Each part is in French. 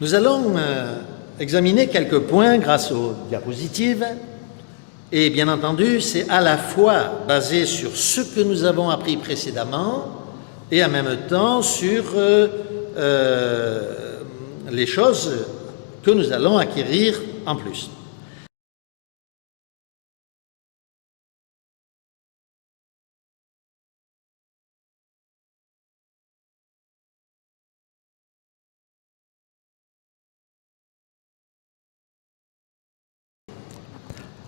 Nous allons examiner quelques points grâce aux diapositives. Et bien entendu, c'est à la fois basé sur ce que nous avons appris précédemment et en même temps sur les choses que nous allons acquérir en plus.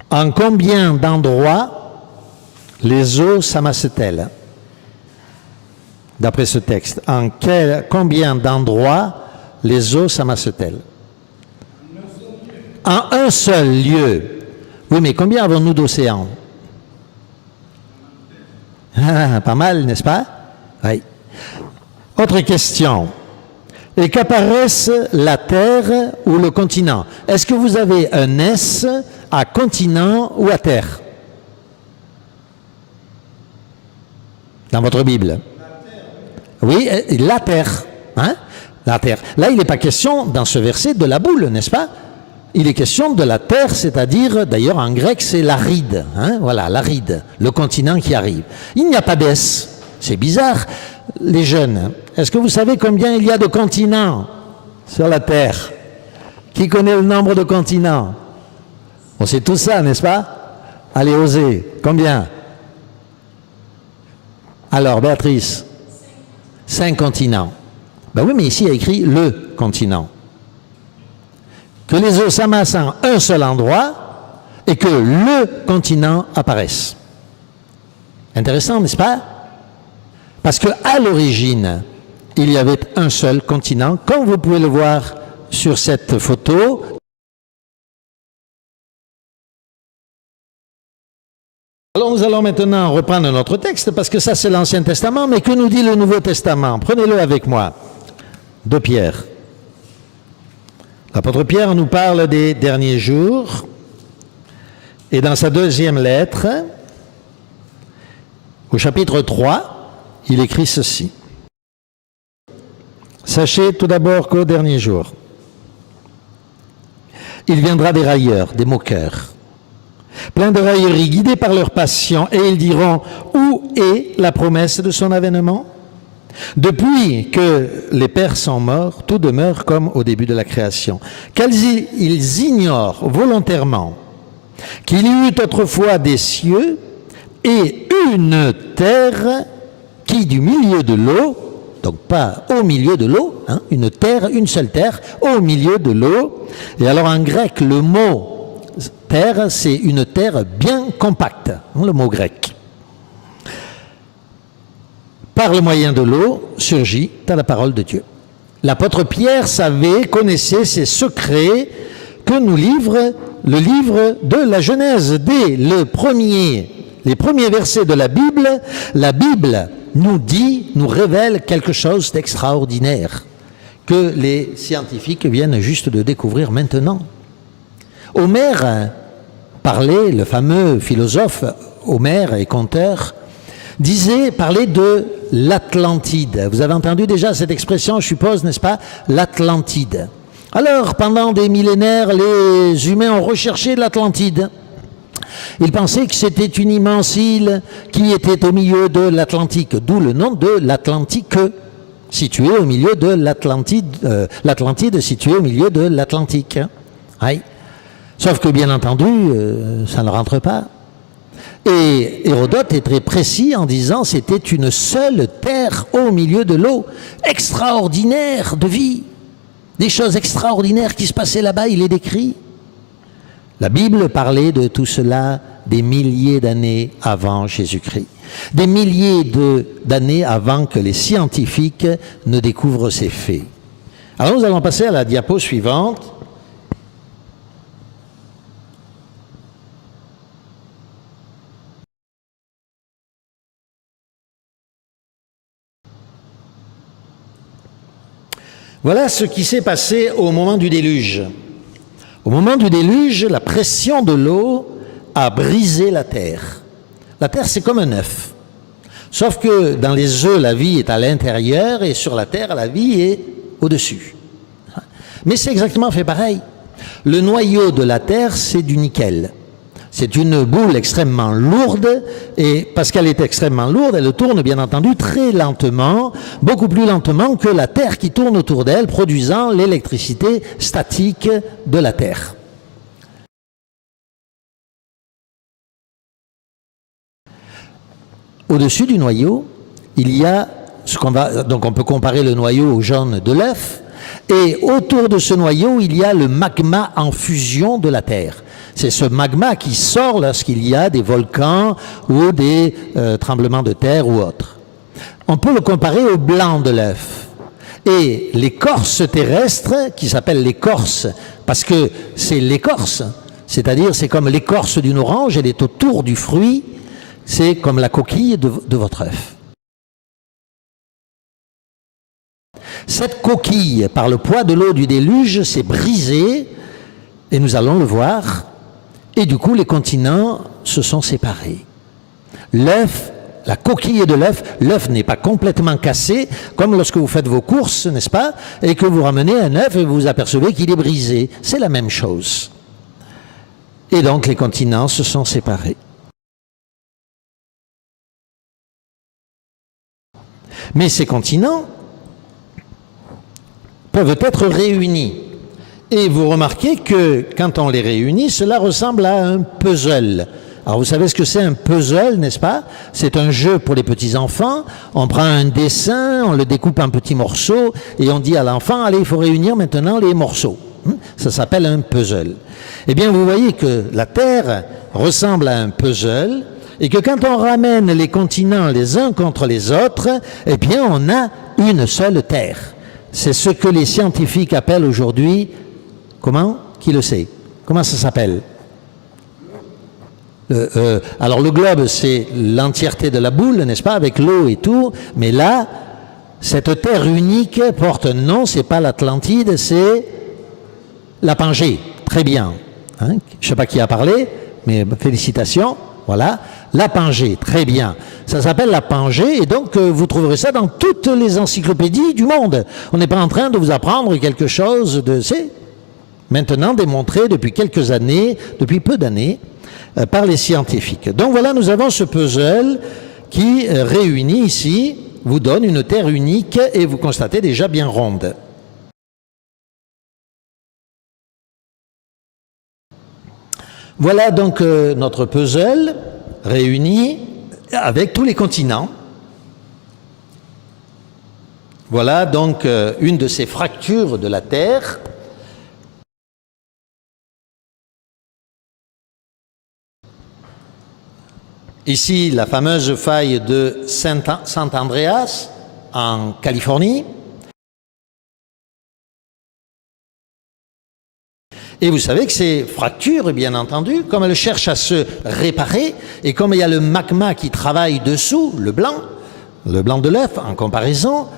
En combien d'endroits les eaux s'amassent-elles? D'après ce texte, combien d'endroits les eaux s'amassent-elles? En un seul lieu. Oui, mais combien avons-nous d'océans? Pas mal, n'est-ce pas? Oui. Autre question. Et qu'apparaisse la Terre ou le continent? Est-ce que vous avez un S à continent ou à terre dans votre Bible? Oui, la terre. Hein? La terre. Là, il n'est pas question, dans ce verset, de la boule, n'est-ce pas? Il est question de la terre, c'est-à-dire, d'ailleurs en grec, c'est l'aride. Hein? Voilà, l'aride, le continent qui arrive. Il n'y a pas d'S. C'est bizarre. Les jeunes, est-ce que vous savez combien il y a de continents sur la Terre? Qui connaît le nombre de continents? On sait tout ça, n'est-ce pas? Allez, osez. Combien? Alors, Béatrice? 5 continents. Ben oui, mais ici, il y a écrit le continent. Que les eaux s'amassent en un seul endroit et que le continent apparaisse. Intéressant, n'est-ce pas? Parce qu'à l'origine, il y avait un seul continent, comme vous pouvez le voir sur cette photo. Alors nous allons maintenant reprendre notre texte, parce que ça c'est l'Ancien Testament, mais que nous dit le Nouveau Testament? Prenez-le avec moi, de Pierre. L'apôtre Pierre nous parle des derniers jours, et dans sa deuxième lettre, au chapitre 3, il écrit ceci. Sachez tout d'abord qu'au dernier jour, il viendra des railleurs, des moqueurs, pleins de railleries, guidés par leur passion, et ils diront, où est la promesse de son avènement? Depuis que les pères sont morts, tout demeure comme au début de la création. Ils ignorent volontairement qu'il y eut autrefois des cieux et une terre qui du milieu de l'eau, donc pas au milieu de l'eau, hein, une terre, une seule terre, au milieu de l'eau. Et alors en grec, le mot terre, c'est une terre bien compacte, hein, le mot grec. Par le moyen de l'eau surgit à la parole de Dieu. L'apôtre Pierre connaissait ces secrets que nous livre le livre de la Genèse. Dès les premiers versets de la Bible nous révèle quelque chose d'extraordinaire que les scientifiques viennent juste de découvrir maintenant. Homère parlait, le fameux philosophe Homère et conteur, parlait de l'Atlantide. Vous avez entendu déjà cette expression, je suppose, n'est-ce pas? L'Atlantide. Alors, pendant des millénaires, les humains ont recherché l'Atlantide. Ils pensaient que c'était une immense île qui était au milieu de l'Atlantique, d'où le nom de l'Atlantique, située au milieu de l'Atlantide située au milieu de l'Atlantique. Oui. Sauf que, bien entendu, ça ne rentre pas. Et Hérodote est très précis en disant que c'était une seule terre au milieu de l'eau, extraordinaire de vie. Des choses extraordinaires qui se passaient là-bas, il les décrit. La Bible parlait de tout cela des milliers d'années avant Jésus-Christ. Des milliers d'années avant que les scientifiques ne découvrent ces faits. Alors nous allons passer à la diapo suivante. Voilà ce qui s'est passé au moment du déluge. Au moment du déluge, la pression de l'eau a brisé la terre. La terre, c'est comme un œuf. Sauf que dans les œufs, la vie est à l'intérieur et sur la terre, la vie est au-dessus. Mais c'est exactement fait pareil. Le noyau de la Terre, c'est du nickel. C'est une boule extrêmement lourde, et parce qu'elle est extrêmement lourde, elle tourne bien entendu très lentement, beaucoup plus lentement que la Terre qui tourne autour d'elle, produisant l'électricité statique de la Terre. Au-dessus du noyau, il y a ce qu'on va... Donc on peut comparer le noyau au jaune de l'œuf, et autour de ce noyau, il y a le magma en fusion de la Terre. C'est ce magma qui sort lorsqu'il y a des volcans ou des tremblements de terre ou autres. On peut le comparer au blanc de l'œuf. Et l'écorce terrestre, qui s'appelle l'écorce, parce que c'est l'écorce, c'est-à-dire c'est comme l'écorce d'une orange, elle est autour du fruit, c'est comme la coquille de votre œuf. Cette coquille, par le poids de l'eau du déluge, s'est brisée, et nous allons le voir. Et du coup, les continents se sont séparés. L'œuf, la coquille de l'œuf n'est pas complètement cassé, comme lorsque vous faites vos courses, n'est-ce pas, et que vous ramenez un œuf et vous vous apercevez qu'il est brisé. C'est la même chose. Et donc, les continents se sont séparés. Mais ces continents peuvent être réunis. Et vous remarquez que quand on les réunit, cela ressemble à un puzzle. Alors vous savez ce que c'est un puzzle, n'est-ce pas? C'est un jeu pour les petits-enfants. On prend un dessin, on le découpe en petits morceaux et on dit à l'enfant, allez, il faut réunir maintenant les morceaux. Ça s'appelle un puzzle. Eh bien, vous voyez que la Terre ressemble à un puzzle et que quand on ramène les continents les uns contre les autres, eh bien, on a une seule Terre. C'est ce que les scientifiques appellent aujourd'hui... Comment? Qui le sait? Comment ça s'appelle? Alors le globe, c'est l'entièreté de la boule, n'est-ce pas, avec l'eau et tout, mais là, cette terre unique porte un nom, c'est pas l'Atlantide, c'est la Pangée. Très bien. Hein? Je ne sais pas qui a parlé, mais félicitations. Voilà, la Pangée, très bien. Ça s'appelle la Pangée, et donc vous trouverez ça dans toutes les encyclopédies du monde. On n'est pas en train de vous apprendre quelque chose de... C'est maintenant démontré depuis quelques années, depuis peu d'années, par les scientifiques. Donc voilà, nous avons ce puzzle qui réunit ici, vous donne une Terre unique et vous constatez déjà bien ronde. Voilà donc notre puzzle réuni avec tous les continents. Voilà donc une de ces fractures de la Terre. Ici, la fameuse faille de Sant Andreas, en Californie. Et vous savez que ces fractures, bien entendu, comme elles cherchent à se réparer, et comme il y a le magma qui travaille dessous, le blanc de l'œuf en comparaison,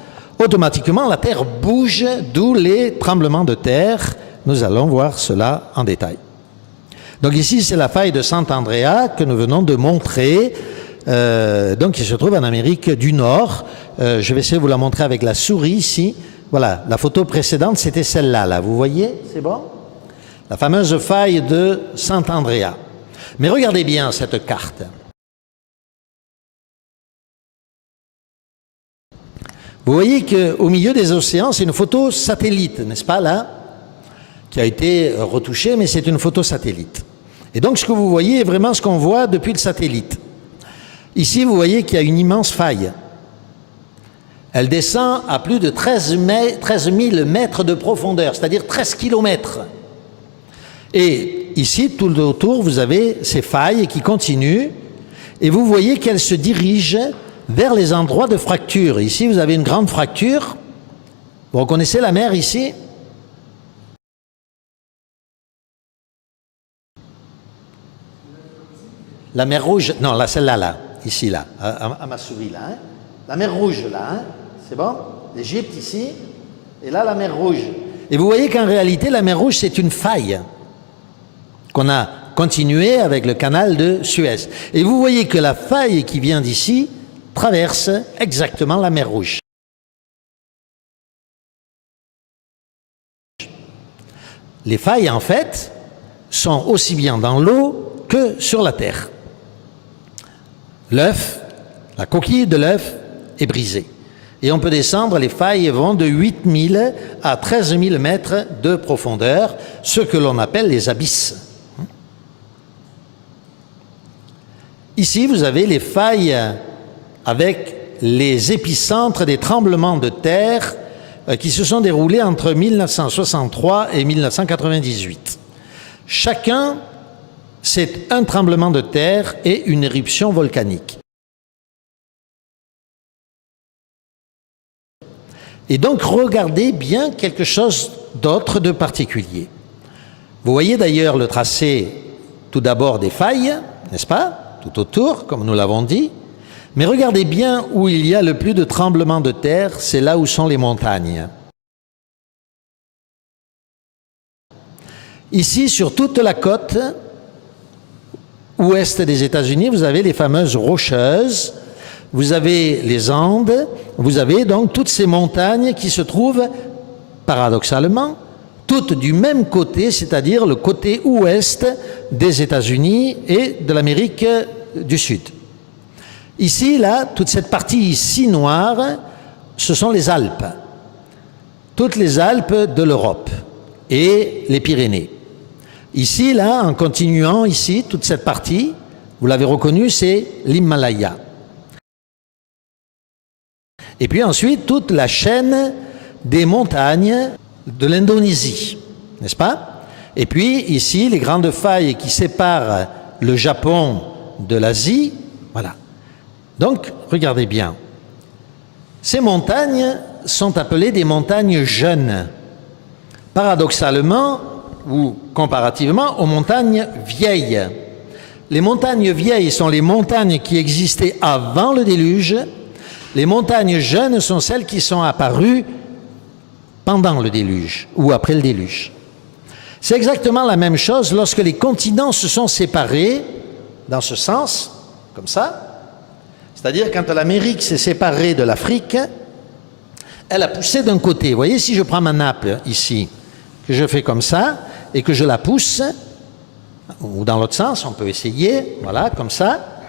automatiquement la Terre bouge, d'où les tremblements de terre. Nous allons voir cela en détail. Donc ici, c'est la faille de Sant Andreas que nous venons de montrer, donc qui se trouve en Amérique du Nord. Je vais essayer de vous la montrer avec la souris ici. Voilà, la photo précédente, c'était celle-là, là. Vous voyez, c'est bon? La fameuse faille de Sant Andreas. Mais regardez bien cette carte. Vous voyez qu'au milieu des océans, c'est une photo satellite, n'est-ce pas, là? Qui a été retouchée, mais c'est une photo satellite. Et donc, ce que vous voyez est vraiment ce qu'on voit depuis le satellite. Ici, vous voyez qu'il y a une immense faille. Elle descend à plus de 13 000 mètres de profondeur, c'est-à-dire 13 kilomètres. Et ici, tout autour, vous avez ces failles qui continuent, et vous voyez qu'elles se dirigent vers les endroits de fracture. Ici, vous avez une grande fracture. Vous reconnaissez la mer ici? La mer Rouge, non, là, celle-là, là, ici, là, à ma souris, là. Hein? La mer Rouge, là, hein? C'est bon? L'Égypte, ici, et là, la mer Rouge. Et vous voyez qu'en réalité, la mer Rouge, c'est une faille qu'on a continuée avec le canal de Suez. Et vous voyez que la faille qui vient d'ici traverse exactement la mer Rouge. Les failles, en fait, sont aussi bien dans l'eau que sur la terre. L'œuf, la coquille de l'œuf est brisée. Et on peut descendre, les failles vont de 8000 à 13 000 mètres de profondeur, ce que l'on appelle les abysses. Ici, vous avez les failles avec les épicentres des tremblements de terre qui se sont déroulés entre 1963 et 1998. Chacun, c'est un tremblement de terre et une éruption volcanique. Et donc, regardez bien quelque chose d'autre de particulier. Vous voyez d'ailleurs le tracé, tout d'abord des failles, n'est-ce pas? Tout autour, comme nous l'avons dit. Mais regardez bien où il y a le plus de tremblements de terre, c'est là où sont les montagnes. Ici, sur toute la côte ouest des États-Unis, vous avez les fameuses Rocheuses, vous avez les Andes, vous avez donc toutes ces montagnes qui se trouvent, paradoxalement, toutes du même côté, c'est-à-dire le côté ouest des États-Unis et de l'Amérique du Sud. Ici, là, toute cette partie ici noire, ce sont les Alpes. Toutes les Alpes de l'Europe et les Pyrénées. Ici, là, en continuant ici, toute cette partie, vous l'avez reconnu, c'est l'Himalaya. Et puis ensuite, toute la chaîne des montagnes de l'Indonésie, n'est-ce pas? Et puis ici, les grandes failles qui séparent le Japon de l'Asie, voilà. Donc, regardez bien. Ces montagnes sont appelées des montagnes jeunes, paradoxalement ou comparativement aux montagnes vieilles. Les montagnes vieilles sont les montagnes qui existaient avant le déluge. Les montagnes jeunes sont celles qui sont apparues pendant le déluge ou après le déluge. C'est exactement la même chose lorsque les continents se sont séparés dans ce sens, comme ça. C'est-à-dire quand l'Amérique s'est séparée de l'Afrique, elle a poussé d'un côté. Vous voyez, si je prends ma nappe ici, que je fais comme ça, et que je la pousse, ou dans l'autre sens, on peut essayer, voilà, comme ça,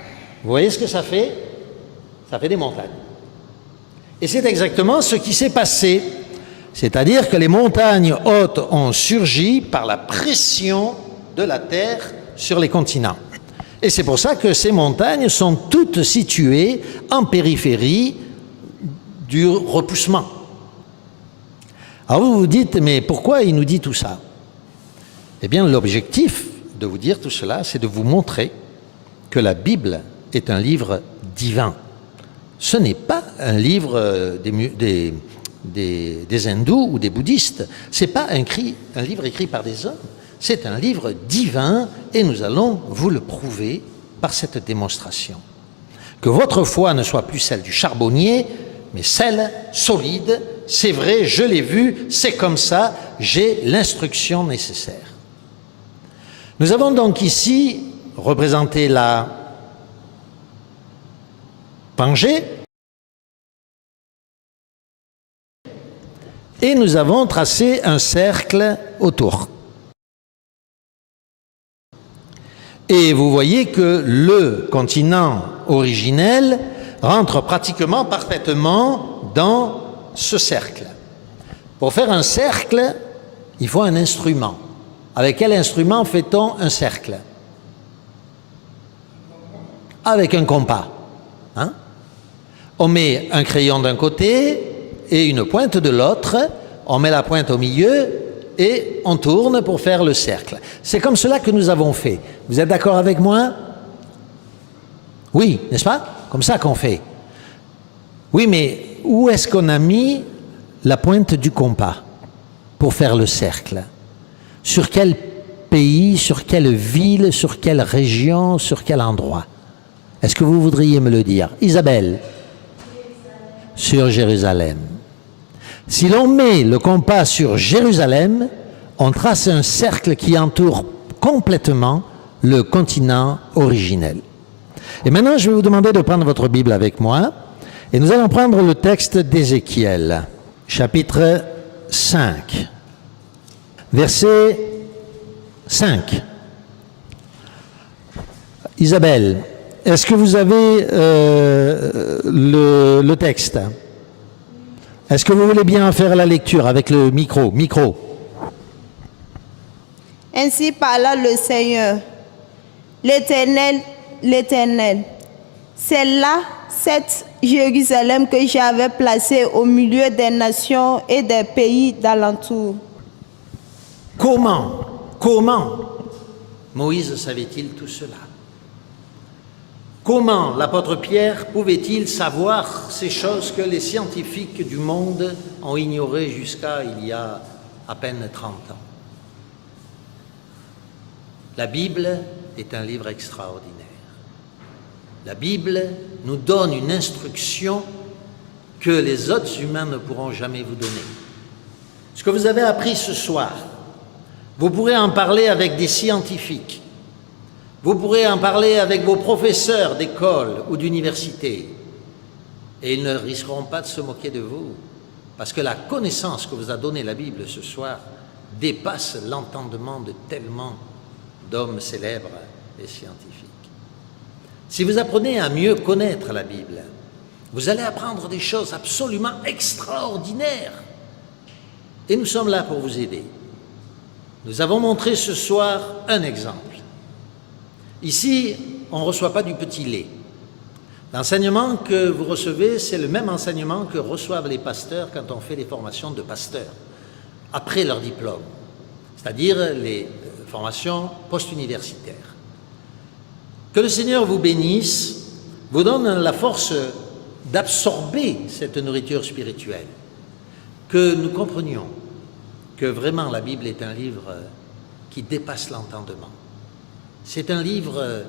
vous voyez ce que ça fait? Ça fait des montagnes. Et c'est exactement ce qui s'est passé. C'est-à-dire que les montagnes hautes ont surgi par la pression de la Terre sur les continents. Et c'est pour ça que ces montagnes sont toutes situées en périphérie du repoussement. Alors vous vous dites, mais pourquoi il nous dit tout ça? Eh bien, l'objectif de vous dire tout cela, c'est de vous montrer que la Bible est un livre divin. Ce n'est pas un livre des hindous ou des bouddhistes. Ce n'est pas un livre écrit par des hommes. C'est un livre divin et nous allons vous le prouver par cette démonstration. Que votre foi ne soit plus celle du charbonnier, mais celle solide. C'est vrai, je l'ai vu, c'est comme ça, j'ai l'instruction nécessaire. Nous avons donc ici représenté la Pangée et nous avons tracé un cercle autour. Et vous voyez que le continent originel rentre pratiquement parfaitement dans ce cercle. Pour faire un cercle, il faut un instrument. Avec quel instrument fait-on un cercle? Avec un compas. Hein? On met un crayon d'un côté et une pointe de l'autre, on met la pointe au milieu et on tourne pour faire le cercle. C'est comme cela que nous avons fait. Vous êtes d'accord avec moi? Oui, n'est-ce pas? Comme ça qu'on fait. Oui, mais où est-ce qu'on a mis la pointe du compas pour faire le cercle? Sur quel pays, sur quelle ville, sur quelle région, sur quel endroit? Est-ce que vous voudriez me le dire? Isabelle? Sur Jérusalem. Si l'on met le compas sur Jérusalem, on trace un cercle qui entoure complètement le continent originel. Et maintenant, je vais vous demander de prendre votre Bible avec moi et nous allons prendre le texte d'Ézéchiel, chapitre 5. verset 5. Isabelle, est-ce que vous avez le texte? Est-ce que vous voulez bien faire la lecture avec le micro? Ainsi parla le Seigneur, l'Éternel. C'est là cette Jérusalem que j'avais placée au milieu des nations et des pays d'alentour. Comment Moïse savait-il tout cela? Comment l'apôtre Pierre pouvait-il savoir ces choses que les scientifiques du monde ont ignorées jusqu'à il y a à peine 30 ans? La Bible est un livre extraordinaire. La Bible nous donne une instruction que les autres humains ne pourront jamais vous donner. Ce que vous avez appris ce soir, vous pourrez en parler avec des scientifiques, vous pourrez en parler avec vos professeurs d'école ou d'université, et ils ne risqueront pas de se moquer de vous, parce que la connaissance que vous a donnée la Bible ce soir dépasse l'entendement de tellement d'hommes célèbres et scientifiques. Si vous apprenez à mieux connaître la Bible, vous allez apprendre des choses absolument extraordinaires. Et nous sommes là pour vous aider. Nous avons montré ce soir un exemple. Ici, on ne reçoit pas du petit lait. L'enseignement que vous recevez, c'est le même enseignement que reçoivent les pasteurs quand on fait les formations de pasteurs, après leur diplôme, c'est-à-dire les formations post-universitaires. Que le Seigneur vous bénisse, vous donne la force d'absorber cette nourriture spirituelle, que nous comprenions que vraiment la Bible est un livre qui dépasse l'entendement. C'est un livre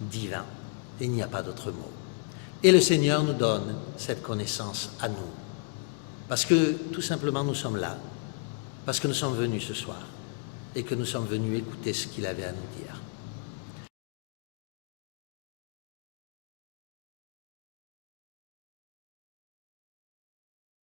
divin, et il n'y a pas d'autre mot. Et le Seigneur nous donne cette connaissance à nous, parce que tout simplement nous sommes là, parce que nous sommes venus ce soir, et que nous sommes venus écouter ce qu'il avait à nous dire.